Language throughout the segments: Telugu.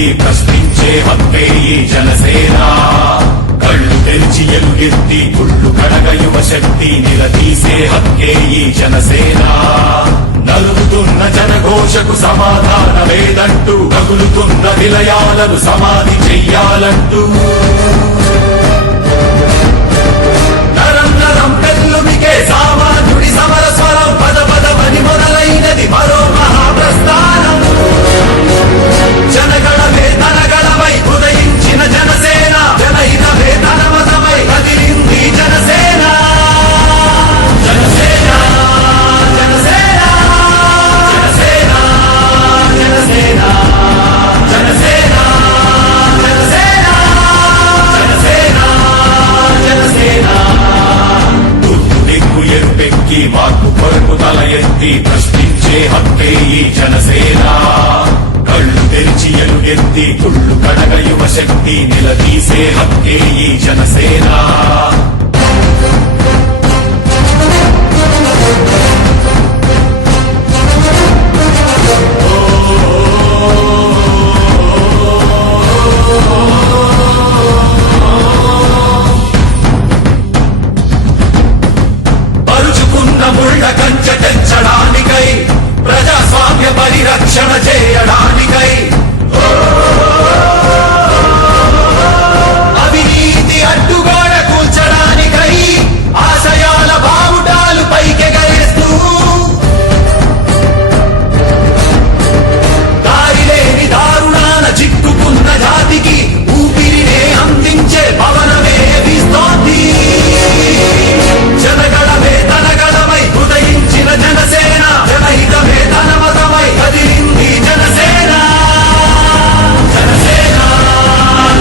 ఎత్తి ప్రశ్నించే హక్కే ఈ జనసేన. కళ్ళు తెరిచి ఎలుగెత్తి కుళ్ళు కడగ యువ శక్తి నిలదీసే హక్కే ఈ జనసేన. నలుగుతున్న జనఘోషకు సమాధానమేదంటూ రగులుతున్న విలయాలను సమాధి చెయ్యాలంటూ నరం నరం పెళ్ళుమికే సామాన్యుడి సమర స్వరం పద పదమని మొదలైనది మరో మహాప్రస్థానం. జనగణమే తనగణమై ఉదయించిన జనసేన, జనహితమే తన మతమై కదిలింది జనసేన. జనసేన జనసేన జనసేన జనసేన జనసేన జనసేన జనసేన జనసేన. గుర్తు దిక్కు ఎరుపెక్కి మార్పు కొరకు తల ఎత్తి ప్రశ్నించే హక్కే ఈ జనసేన. కళ్ళు తెరిచి ఎలుగెత్తి కుళ్ళు కడగ యువ శక్తి నిలదీసే హక్కే ఈ జనసేన. పరుచుకున్న ముళ్ళ కంచె తెచ్చడానికై, ప్రజాస్వామ్య పరిరక్షణ చేయడానికై, అవినీతి అడ్డుగోడ కూల్చడానికై ఆశయాల బావుటాలు పైకెగరేస్తూ దారిలేని దారుణాన చిక్కుకున్న జాతికి ఊపిరినే అందించే పవనమే వీస్తోంది. జనగణమే తనగణమై ఉదయించిన జనసేన, జనహితమే తన మతమై కదిలింది జనసేన. జనసేన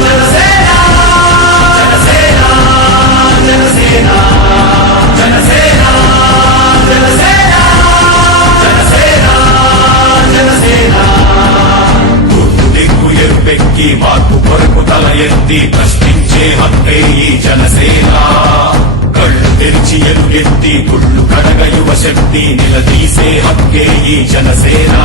జనసేన జనసేన జనసేన జనసేన జనసేన జనసేన జనసేన. గుర్తు దిక్కు ఎరుపెక్కి మార్పు కొరకు తల ఎత్తి ప్రశ్నించే హక్కే ఈ జనసేన. కళ్ళు తెరిచి ఎలుగెత్తి కుళ్ళు కడగ యువ శక్తి నిలదీసే హక్కే ఈ జనసేన.